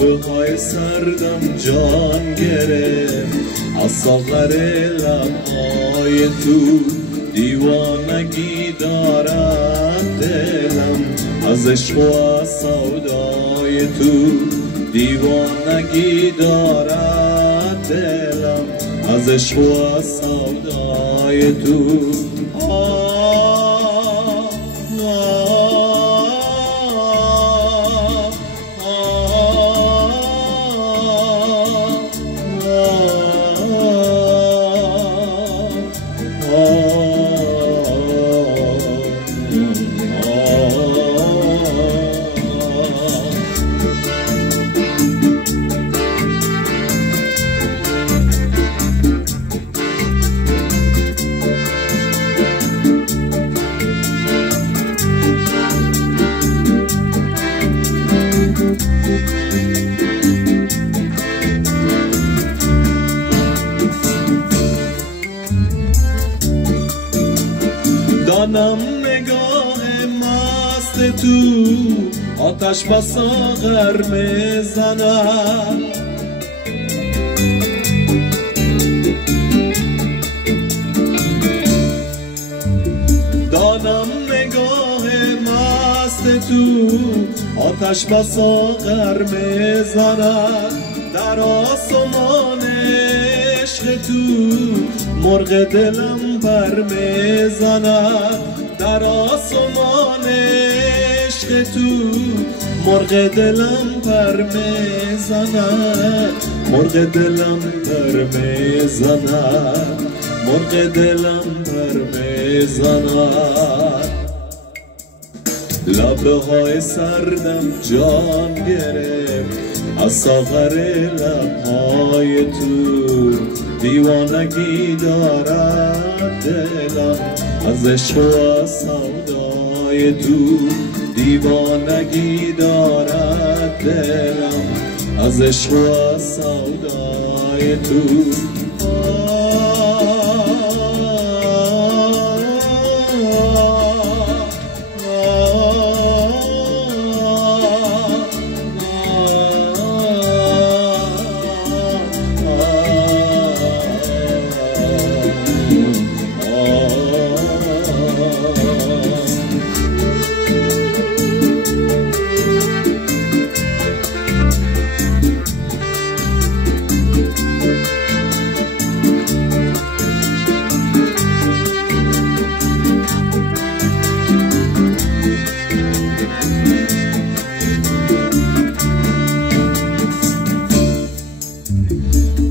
لبه های سردم جان گرفت از ساغر لبهای تو، دیوانگی دارد دلم از عشق و از سودای تو، دیوانگی دارد دلم از عشق و از سودای تو. دانم نگاه مست تو آتش با ساغر میزند، دانم نگاه مست تو آتش با ساغر میزند، در آسمان عشق تو مرغ دلم بر میزند، در آسمان عشق تو مرغ دلم بر میزند، مرغ دلم بر میزند، مرغ دلم بر میزند. لبه های سردم جان گرفت از ساغر لبهای تو، دیوانگی دارد دلم از عشق و از سودای تو، دیوانگی دارد دلم از عشق و از سودای تو.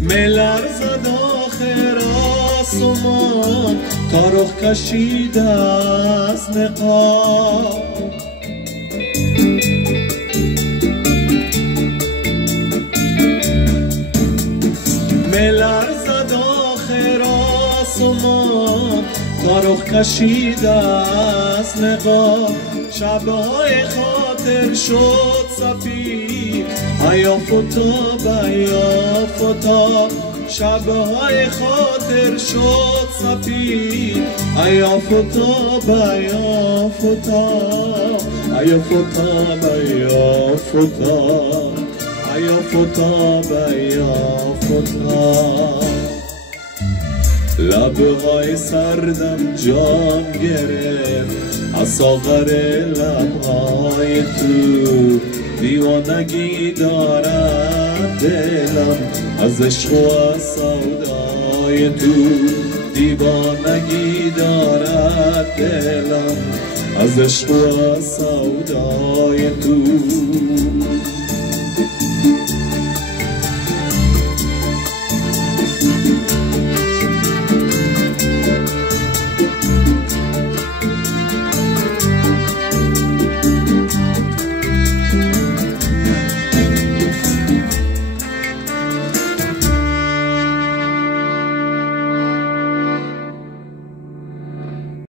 ملرزد آخر آسمان تا رخ کشیده از نقاب، ملرزد آخر آسمان تا رخ کشیده از نقاب، شبهای خاطر شد سفید ایا فتاب ایا فتاب، شبهای خاطر شد سفید ایا فتاب ایا فتاب، ایا فتاب ایا فتاب، ایا فتاب ایا فتاب. لبه های سردم جان گرفت از ساغر لبهای تو، دیوانگی دارد دلم از عشق و از سودای تو، دیوانگی دارد دلم از عشق و از سودای تو.